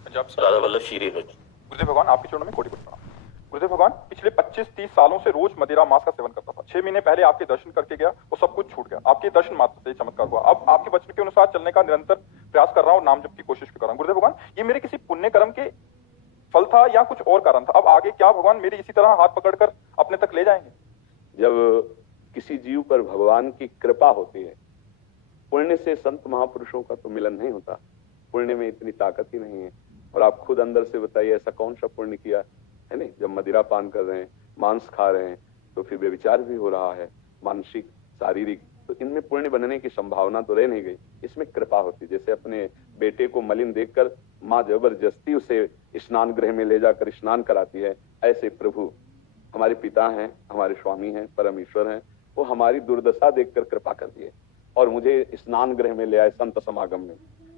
पंजाब से राधा वल्लभ श्री गुरुदेव भगवान आपके चरणों में कोटि कोटि प्रणाम। गुरुदेव भगवान पिछले 25-30 सालों से रोज मदिरा मांस का सेवन करता था। 6 महीने पहले आपके दर्शन करके गया, वो सब कुछ छूट गया। आपके दर्शन मात्र से चमत्कार हुआ। अब आपके वचन के अनुसार चलने का निरंतर प्रयास कर रहा हूँ, नाम जप की कोशिश भी कर रहा हूँ। गुरुदेव भगवान, ये मेरे किसी पुण्य कर्म के फल था या कुछ और कारण था? अब आगे क्या भगवान मेरे इसी तरह हाथ पकड़कर अपने तक ले जाएंगे? जब किसी जीव पर भगवान की कृपा होती है, पुण्य से संत महापुरुषों का तो मिलन नहीं होता। पुण्य में इतनी ताकत ही नहीं है। और आप खुद अंदर से बताइए, ऐसा कौन सा पुण्य किया है? नहीं, जब मदिरा पान कर रहे हैं, मांस खा रहे हैं, तो फिर व्यभिचार भी हो रहा है, मानसिक शारीरिक, तो इनमें पुण्य बनने की संभावना तो रह नहीं गई। इसमें कृपा होती। जैसे अपने बेटे को मलिन देखकर माँ जबरदस्ती उसे स्नान गृह में ले जाकर स्नान कराती है, ऐसे प्रभु हमारे पिता हैं, हमारे स्वामी हैं, परमेश्वर हैं, वो हमारी दुर्दशा देखकर कृपा कर दिए और मुझे स्नान गृह में ले आए संत समागम में।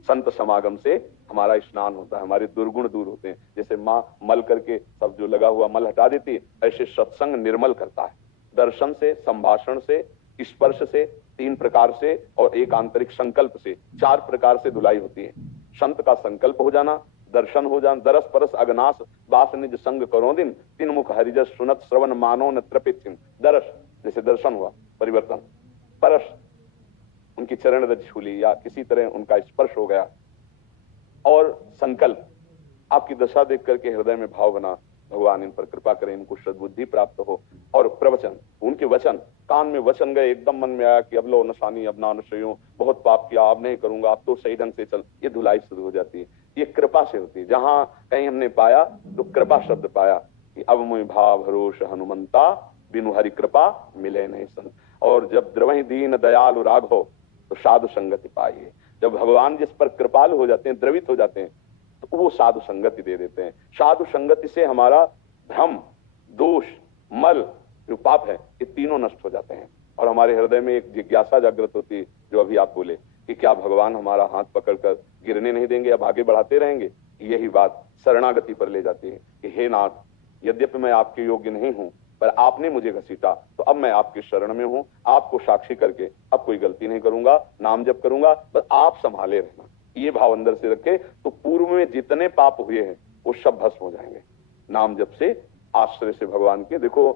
संत समागम से हमारा स्नान होता है, हमारे दुर्गुण दूर होते हैं। जैसे माँ मल करके सब जो लगा हुआ मल हटा देती है, ऐसे सत्संग निर्मल करता है। दर्शन से, संभाषण से, स्पर्श से, 3 प्रकार से, और एक आंतरिक संकल्प से, 4 प्रकार से धुलाई होती है। संत का संकल्प हो जाना, दर्शन हो जाना, दरस परस अगनाश बास निज संग करो दिन, 3 मुख हरिजस सुनत श्रवण मानो न त्रपित। दरस जैसे दर्शन हुआ, परिवर्तन। परस उनकी चरण रज छूली या किसी तरह उनका स्पर्श हो गया। और संकल्प, आपकी दशा देख करके हृदय में भाव बना, भगवान इन पर कृपा करें, इनको सद्बुद्धि प्राप्त हो। और प्रवचन, उनके वचन, कान में वचन गए, एकदम मन में आया कि अब लो नशानी, अब ना नशयो, बहुत पाप किया, अब नहीं करूंगा, अब तो सही ढंग से चल। ये धुलाई शुरू हो जाती है। ये कृपा से होती है। जहां कहीं हमने पाया तो कृपा शब्द पाया कि अब मुझे भाव भरोस हनुमंता, बिनु हरि कृपा मिले नहीं संत। और जब द्रवहि दीन दयालु राघव, तो साधु संगति पाइए। जब भगवान जिस पर कृपालु हो जाते हैं, द्रवित हो जाते हैं, तो वो साधु संगति दे देते हैं। साधु संगति से हमारा भ्रम, दोष, मल, जो पाप है, ये तीनों नष्ट हो जाते हैं। और हमारे हृदय में एक जिज्ञासा जागृत होती है, जो अभी आप बोले कि क्या भगवान हमारा हाथ पकड़कर गिरने नहीं देंगे, अब आगे बढ़ाते रहेंगे? यही बात शरणागति पर ले जाती है कि हे नाथ, यद्यपि मैं आपके योग्य नहीं हूं, पर आपने मुझे घसीटा, तो अब मैं आपके शरण में हूं। आपको साक्षी करके अब कोई गलती नहीं करूंगा, नाम जप करूंगा, बस आप संभाले रहना। ये भाव अंदर से रखे तो पूर्व में जितने पाप हुए हैं वो सब भस्म हो जाएंगे। नाम जप से, आश्रय से भगवान के। देखो,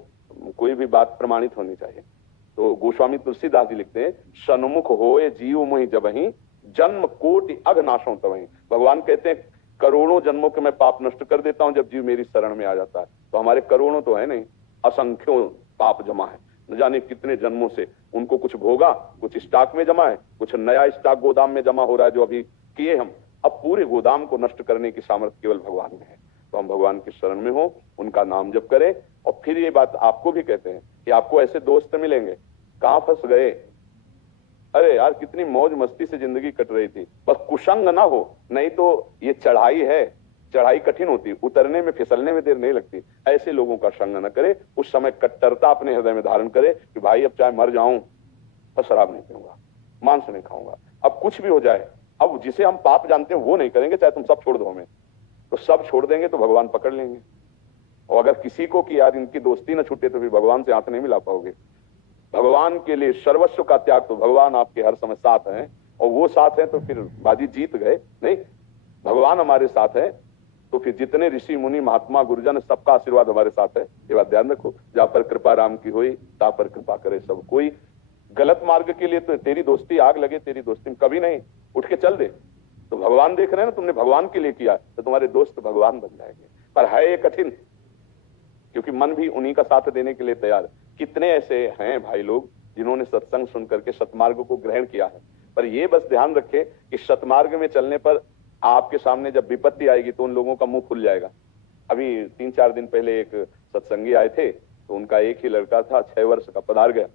कोई भी बात प्रमाणित होनी चाहिए। तो गोस्वामी तुलसीदास जी लिखते हैं, सन्मुख होए जीव मोहि जबहि, जन्म कोटि अघनाशों तबहि। भगवान कहते हैं, करोड़ों जन्मों के मैं पाप नष्ट कर देता हूं जब जीव मेरी शरण में आ जाता है। तो हमारे करोड़ों तो है नहीं, असंख्यों पाप जमा है, न जाने कितने जन्मों से। उनको कुछ भोगा, कुछ स्टॉक में जमा है, कुछ नया स्टॉक गोदाम में जमा हो रहा है जो अभी किए हम। अब पूरे गोदाम को नष्ट करने की सामर्थ्य केवल भगवान में है। तो हम भगवान की शरण में हो, उनका नाम जप करें। और फिर ये बात आपको भी कहते हैं कि आपको ऐसे दोस्त मिलेंगे, कहां फंस गए, अरे यार कितनी मौज मस्ती से जिंदगी कट रही थी, बस कुसंग ना हो, नहीं तो ये चढ़ाई है, चढ़ाई कठिन होती, उतरने में, फिसलने में देर नहीं लगती। ऐसे लोगों का संग न करे। उस समय कट्टरता अपने हृदय में धारण करे कि भाई अब चाहे मर जाऊं पर शराब नहीं पीऊंगा, मांस नहीं खाऊंगा, अब कुछ भी हो जाए, अब जिसे हम पाप जानते हैं वो नहीं करेंगे, चाहे तुम सब छोड़ दो हमें। तो सब छोड़ देंगे तो भगवान पकड़ लेंगे। और अगर किसी को कि यार इनकी दोस्ती न छूटे तो फिर भगवान से हाथ नहीं मिला पाओगे। भगवान के लिए सर्वस्व का त्याग, तो भगवान आपके हर समय साथ हैं, और वो साथ हैं तो फिर बाजी जीत गए। नहीं, भगवान हमारे साथ है तो फिर जितने ऋषि मुनि महात्मा गुरुजन, सबका आशीर्वाद हमारे साथ है। ये बात ध्यान रखो। जहां पर कृपा राम की हुई, ता पर कृपा करे सब कोई। गलत मार्ग के लिए तो तेरी दोस्ती आग लगे, तेरी दोस्ती में कभी नहीं, उठ के चल दे। तो भगवान देख रहे हैं ना, तुमने भगवान के लिए किया तो तुम्हारे दोस्त भगवान बन जाएंगे। पर है ये कठिन, क्योंकि मन भी उन्हीं का साथ देने के लिए तैयार है। कितने ऐसे हैं भाई लोग जिन्होंने सत्संग सुन करके सतमार्ग को ग्रहण किया है। पर ये बस ध्यान रखे कि सतमार्ग में चलने पर आपके सामने जब विपत्ति आएगी तो उन लोगों का मुंह खुल जाएगा। अभी 3-4 दिन पहले एक सत्संगी आए थे, तो उनका एक ही लड़का था, 6 वर्ष का, पधार गया।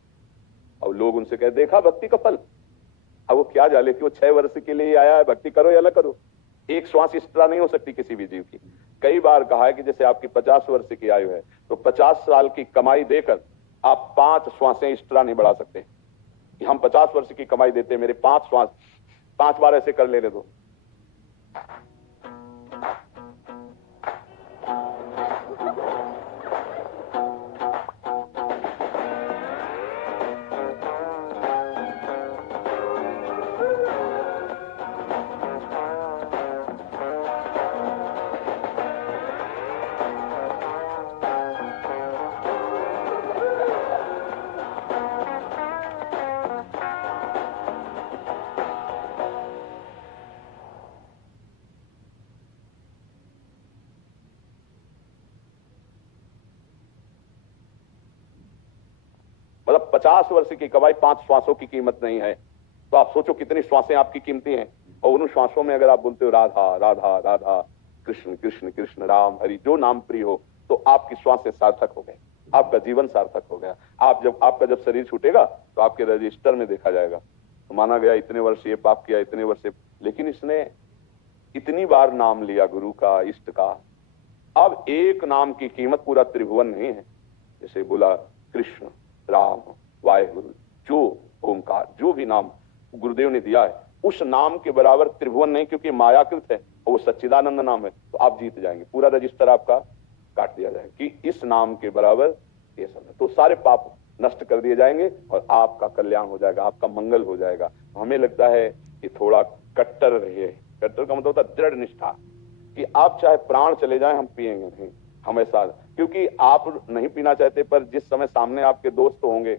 और लोग उनसे कहे, देखा भक्ति का फल। अब वो क्या जाने कि वो 6 वर्ष के लिए आया है, भक्ति करो या ना करो। एक श्वास एक्स्ट्रा नहीं हो सकती किसी भी जीव की। कई बार कहा है कि जैसे आपकी 50 वर्ष की आयु है, तो 50 साल की कमाई देकर आप 5 श्वासें एक्स्ट्रा नहीं बढ़ा सकते। कि हम 50 वर्ष की कमाई देते, मेरे 5 श्वास 5 बार ऐसे कर लेने दो। और 50 वर्ष की कमाई 5 श्वासों की कीमत नहीं है। तो आप सोचो कितनी श्वासें आपकी कीमती हैं, और उन श्वासों में अगर आप बोलते हो राधा राधा राधा, कृष्ण कृष्ण कृष्ण, राम हरि, जो नाम प्रिय हो, तो आपकी श्वासें सार्थक हो गए, आपका जीवन सार्थक हो गया। आपका जब शरीर छूटेगा तो आपके रजिस्टर में देखा जाएगा, तो माना गया इतने वर्ष ये पाप किया, इतने वर्ष, लेकिन इसने इतनी बार नाम लिया गुरु का, इष्ट का। अब एक नाम की कीमत पूरा त्रिभुवन नहीं है। जैसे बोला कृष्ण, राम, वाहेगुरु, जो ओंकार, जो भी नाम गुरुदेव ने दिया है उस नाम के बराबर त्रिभुवन नहीं, क्योंकि मायाकृत है और वो सच्चिदानंद नाम है। तो आप जीत जाएंगे, पूरा रजिस्टर आपका काट दिया जाएगा कि इस नाम के बराबर ये सब है। तो सारे पाप नष्ट कर दिए जाएंगे और आपका कल्याण हो जाएगा, आपका मंगल हो जाएगा। हमें लगता है कि थोड़ा कट्टर रहिए। कट्टर का मतलब होता है दृढ़ निष्ठा, कि आप चाहे प्राण चले जाएं हम पिएंगे नहीं हमेशा, क्योंकि आप नहीं पीना चाहते, पर जिस समय सामने आपके दोस्त होंगे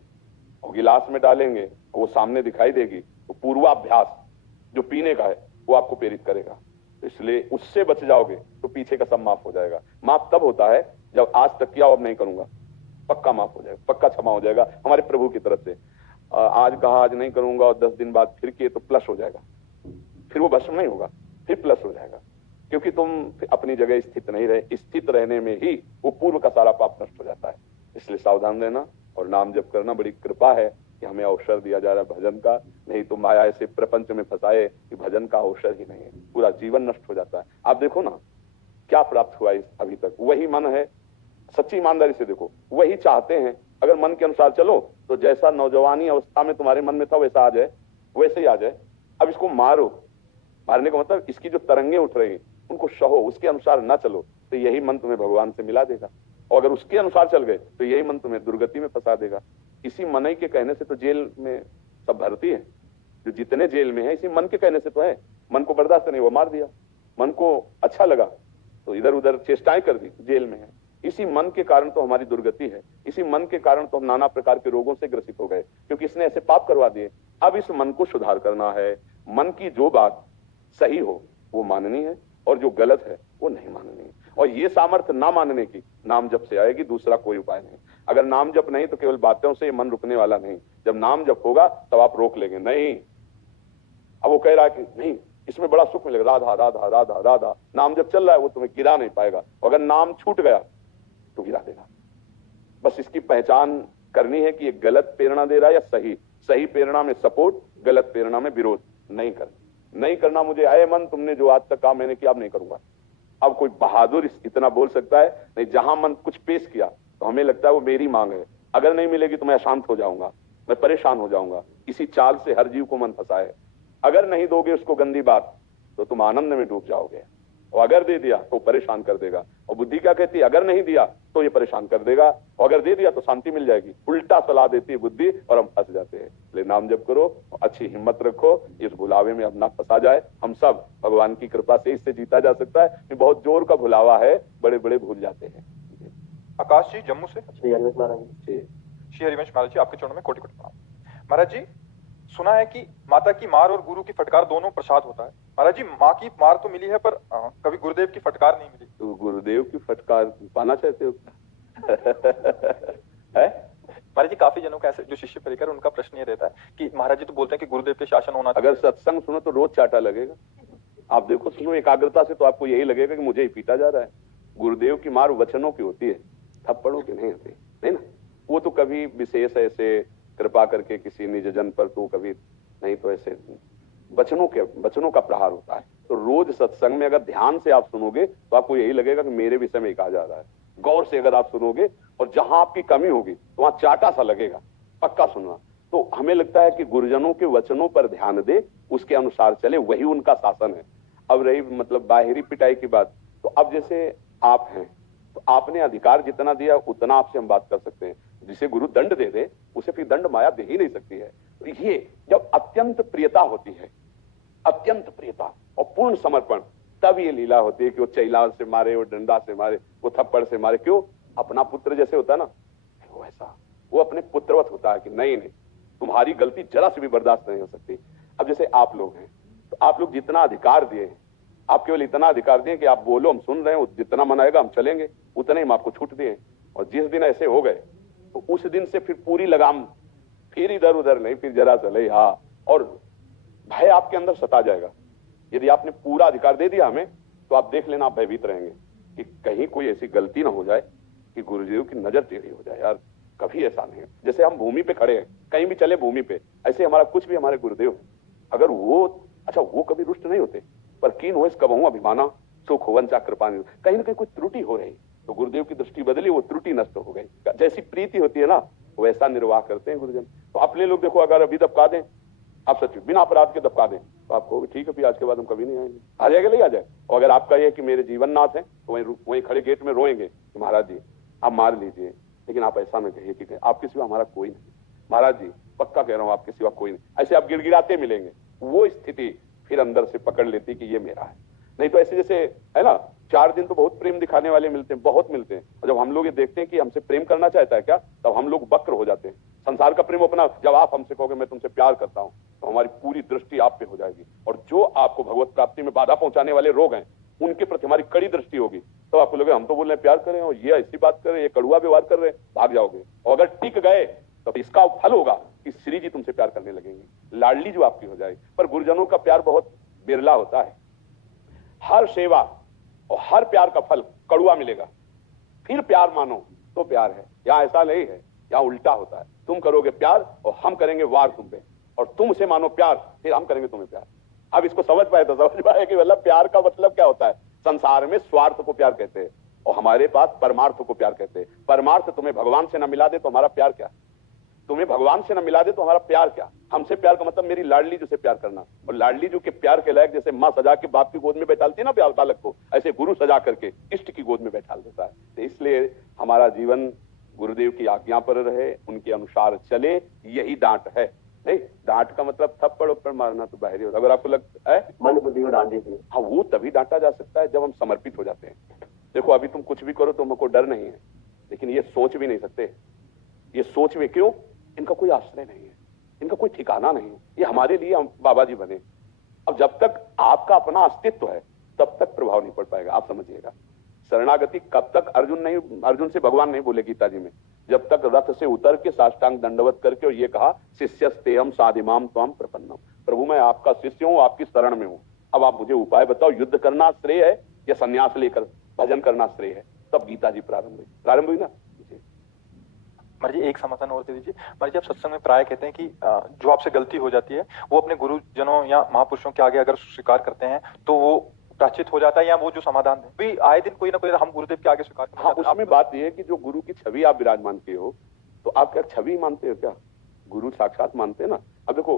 और गिलास में डालेंगे, वो सामने दिखाई देगी, तो पूर्वाभ्यास जो पीने का है वो आपको प्रेरित करेगा। तो इसलिए उससे बच जाओगे तो पीछे का सब माफ हो जाएगा। माफ तब होता है जब आज तक किया अब नहीं करूंगा, पक्का माफ हो जाएगा, पक्का क्षमा हो जाएगा हमारे प्रभु की तरफ से। आज कहा आज नहीं करूंगा और 10 दिन बाद फिर किए तो प्लस हो जाएगा, फिर वो भस्म नहीं होगा, फिर प्लस हो जाएगा, क्योंकि तुम अपनी जगह स्थित नहीं रहे। स्थित रहने में ही वो पूर्व का सारा पाप नष्ट हो जाता है। इसलिए सावधान रहना और नाम जप करना। बड़ी कृपा है कि हमें अवसर दिया जा रहा है भजन का, नहीं तो माया ऐसे प्रपंच में फंसाए कि भजन का अवसर ही नहीं है, पूरा जीवन नष्ट हो जाता है। आप देखो ना क्या प्राप्त हुआ इस अभी तक, वही मन है, सच्ची ईमानदारी से देखो, वही चाहते हैं। अगर मन के अनुसार चलो तो जैसा नौजवानी अवस्था में तुम्हारे मन में था वैसा आ जाए, वैसे ही आ जाए। अब इसको मारो, मारने का मतलब इसकी जो तरंगे उठ रही उनको सहो, उसके अनुसार ना चलो तो यही मन तुम्हें भगवान से मिला देगा, और अगर उसके अनुसार चल गए तो यही मन तुम्हें दुर्गति में फंसा देगा। इसी मनई के कहने से तो जेल में सब भर्ती है, जो जितने जेल में है इसी मन के कहने से तो है। मन को बर्दाश्त नहीं, वो मार दिया। मन को अच्छा लगा तो इधर उधर चेष्टाएं कर दी, जेल में है। इसी मन के कारण तो हमारी दुर्गति है, इसी मन के कारण तो हम नाना प्रकार के रोगों से ग्रसित हो गए, क्योंकि इसने ऐसे पाप करवा दिए। अब इस मन को सुधार करना है। मन की जो बात सही हो वो माननी है और जो गलत है वो नहीं माननी है। और ये सामर्थ्य ना मानने की नाम जप से आएगी, दूसरा कोई उपाय नहीं। अगर नाम जप नहीं तो केवल बातों से ये मन रुकने वाला नहीं, जब नाम जप होगा तब आप रोक लेंगे। नहीं, अब वो कह रहा है कि नहीं इसमें बड़ा सुख मिलेगा, राधा राधा राधा राधा, नाम जब चल रहा है वो तुम्हें गिरा नहीं पाएगा। अगर नाम छूट गया तो गिरा देगा। बस इसकी पहचान करनी है कि ये गलत प्रेरणा दे रहा है या सही। सही प्रेरणा में सपोर्ट, गलत प्रेरणा में विरोध नहीं करना। मुझे आए मन तुमने जो आज तक काम मैंने किया अब नहीं करूंगा। अब कोई बहादुर इतना बोल सकता है? नहीं, जहां मन कुछ पेश किया तो हमें लगता है वो मेरी मांग है, अगर नहीं मिलेगी तो मैं अशांत हो जाऊंगा, मैं परेशान हो जाऊंगा। इसी चाल से हर जीव को मन फंसा है। अगर नहीं दोगे उसको गंदी बात तो तुम आनंद में डूब जाओगे, और अगर दे दिया तो परेशान कर देगा। और बुद्धि क्या कहती है? अगर नहीं दिया तो ये परेशान कर देगा, और अगर दे दिया तो शांति मिल जाएगी। उल्टा सलाह देती है बुद्धि और हम फंस जाते हैं। इसलिए नाम जप करो, अच्छी हिम्मत रखो, इस भुलावे में अब ना फंसा जाए। हम सब भगवान की कृपा से इससे जीता जा सकता है। ये बहुत जोर का भुलावा है, बड़े बड़े भूल जाते हैं। आकाश जी जम्मू से। श्री हरिवंश महाराज जी। श्री हरिवंश महाराज जी, आपके चरणों में कोटि कोटि प्रणाम। महाराज जी, सुना है कि माता की मार और गुरु की फटकार दोनों प्रसाद होता है। महाराज जी, माँ की मार तो मिली है पर कभी गुरुदेव की फटकार नहीं मिली। तो गुरुदेव की फटकार पाना चाहते हो? है महाराज जी, काफी जनों का ऐसे जो शिष्य परिकर उनका प्रश्न ये रहता है कि महाराज जी तो बोलते हैं कि गुरुदेव के शासन होना। अगर सत्संग सुनो तो रोज चाटा लगेगा। आप देखो, सुनो एकाग्रता से तो आपको यही लगेगा कि मुझे ही पीटा जा रहा है। गुरुदेव की मार वचनों की होती है, थप्पड़ों की नहीं होती, नहीं ना। वो तो कभी विशेष ऐसे कृपा करके किसी निज जन पर, तो कभी नहीं तो ऐसे वचनों का प्रहार होता है। तो रोज सत्संग में अगर ध्यान से आप सुनोगे तो आपको यही लगेगा कि मेरे विषय में कहा जा रहा है। गौर से अगर आप सुनोगे और जहां आपकी कमी होगी तो वहां चाटा सा लगेगा, पक्का सुनना। तो हमें लगता है कि गुरुजनों के वचनों पर ध्यान दे, उसके अनुसार चले, वही उनका शासन है। अब रही मतलब बाहरी पिटाई की बात, तो अब जैसे आप हैं तो आपने अधिकार जितना दिया उतना आपसे हम बात कर सकते हैं। जिसे गुरु दंड दे दे उसे फिर दंड माया दे ही नहीं सकती है। तो ये जब अत्यंत प्रियता होती है, अत्यंत प्रियता और पूर्ण समर्पण, तब ये लीला होती है कि वो चैला से मारे, वो डंडा से मारे, वो थप्पड़ से मारे। क्यों? अपना पुत्र जैसे होता है ना, वो ऐसा वो अपने पुत्रवत होता है कि नहीं तुम्हारी गलती जरा से भी बर्दाश्त नहीं हो सकती। अब जैसे आप लोग हैं तो आप लोग जितना अधिकार दिए, आप केवल इतना अधिकार दिए कि आप बोलो, हम सुन रहे हैं, जितना मन आएगा हम चलेंगे, उतने ही हम आपको छूट दिए। और जिस दिन ऐसे हो गए तो उस दिन से फिर पूरी लगाम फिर इधर उधर नहीं, फिर जरा चले, हाँ। और भय आपके अंदर सता जाएगा। यदि आपने पूरा अधिकार दे दिया हमें, तो आप देख लेना, आप भयभीत रहेंगे कि कहीं कोई ऐसी गलती ना हो जाए कि गुरुदेव की नजर टेढ़ी हो जाए। यार कभी ऐसा नहीं है। जैसे हम भूमि पे खड़े हैं, कहीं भी चले भूमि पे, ऐसे हमारा कुछ भी हमारे गुरुदेव है। अगर वो, अच्छा वो कभी रुष्ट नहीं होते, पर कीन हो इस कबहू अभिमाना सुख होवन चा कृपा। कहीं ना कहीं कोई त्रुटि हो रही तो गुरुदेव की दृष्टि बदली, वो त्रुटि नष्ट हो गई। जैसी प्रीति होती है ना, वैसा निर्वाह करते हैं गुरुजन। तो अपने लोग देखो, अगर अभी दबका दें, आप सच बिना अपराध के दबका दें, तो आपको ठीक है, फिर आज के बाद हम कभी नहीं आएंगे। आ जाएगा, नहीं आ जाए। और अगर आपका ये कि मेरे जीवन नाथ है, तो वहीं खड़े गेट में रोएंगे कि महाराज जी आप मार लीजिए, लेकिन आप ऐसा न कहिए कि आपके सिवा हमारा कोई नहीं। महाराज जी पक्का कह रहा हूं, आपके सिवा कोई नहीं। ऐसे आप गिड़गिड़ाते मिलेंगे। वो स्थिति फिर अंदर से पकड़ लेती कि ये मेरा है। नहीं तो ऐसे जैसे है ना, 4 दिन तो बहुत प्रेम दिखाने वाले मिलते हैं, बहुत मिलते हैं। और जब हम लोग ये देखते हैं कि हमसे प्रेम करना चाहता है क्या, तब हम लोग वक्र हो जाते हैं। संसार का प्रेम अपना, जब आप हमसे कहोगे मैं तुमसे प्यार करता हूं, तो हमारी पूरी दृष्टि आप पे हो जाएगी। और जो आपको भगवत प्राप्ति में बाधा पहुंचाने वाले रोग हैं, उनके प्रति हमारी कड़ी दृष्टि होगी। तो आपको लगे हम तो बोल रहे हैं प्यार करें, और ये ऐसी बात कर रहे हैं, ये कड़ुआ व्यवहार कर रहे हैं, भाग जाओगे। और अगर टिक गए तो इसका फल होगा कि श्री जी तुमसे प्यार करने लगेंगे, लाडली जो आपकी हो जाएगी। पर गुरुजनों का प्यार बहुत बिरला होता है। हर सेवा और हर प्यार का फल कड़ुआ मिलेगा। फिर प्यार मानो तो प्यार है। यहां ऐसा नहीं है, यहां उल्टा होता है। तुम करोगे प्यार और हम करेंगे वार तुम पे, और तुम से मानो प्यार, फिर हम करेंगे तुम्हें प्यार। अब इसको समझ पाए तो समझ पाए कि मतलब प्यार का मतलब क्या होता है। संसार में स्वार्थ को प्यार कहते हैं, और हमारे पास परमार्थ को प्यार कहते हैं। परमार्थ तुम्हें भगवान से न मिला दे तो हमारा प्यार क्या, तुम्हें भगवान से न मिला दे तो हमारा प्यार क्या। हमसे प्यार का मतलब मेरी लाडली जो से प्यार करना, और लाडली जो के प्यार के लायक जैसे माँ सजा के बाप की गोद में बैठालती है ना बालक को, ऐसे गुरु सजा करके इष्ट की गोद में बैठाल देता है। तो इसलिए हमारा जीवन गुरुदेव की आज्ञा पर रहे, उनके अनुसार चले, यही डांट है। नहीं, डांट का मतलब थप्पड़ उप्पड़ मारना तो बाहरी होता है। अगर आपको लगता है मन बुद्धि में डांट दीजिए, हाँ वो तभी डांटा जा सकता है जब हम समर्पित हो जाते हैं। देखो अभी तुम कुछ भी करो तो हमको डर नहीं है, लेकिन ये सोच भी नहीं सकते। ये सोच में क्यों, इनका कोई आश्रय नहीं है, इनका कोई ठिकाना नहीं है। ये हमारे लिए हम बाबा जी बने। अब जब तक आपका अपना अस्तित्व है तब तक प्रभाव नहीं पड़ पाएगा। आप समझिएगा, शरणागति कब तक अर्जुन से भगवान नहीं बोले गीता जी में, जब तक रथ से उतर के साष्टांग दंडवत करके और ये कहा शिष्यस्तेहम साधिमाम त्वं प्रपन्नम, प्रभु मैं आपका शिष्य हूं, आपकी शरण में हूं। अब आप मुझे उपाय बताओ, युद्ध करना श्रेय है या संन्यास लेकर भजन करना श्रेय है। तब गीता जी प्रारंभ हुई ना। महाराज जी एक समाधान और दे दीजिए। महाराज जी आप सत्संग में प्राय कहते हैं कि जो आपसे गलती हो जाती है वो अपने गुरुजनों या महापुरुषों के आगे अगर स्वीकार करते हैं तो वो प्रायश्चित हो जाता है, या वो जो समाधान है भी आए दिन कोई ना कोई हम गुरुदेव के आगे स्वीकार करते हैं। हाँ, उसमें बात यह है कि जो गुरु की छवि आप विराजमान किए हो, तो आप क्या छवि मानते हो क्या, गुरु साक्षात मानते हैं ना। अब देखो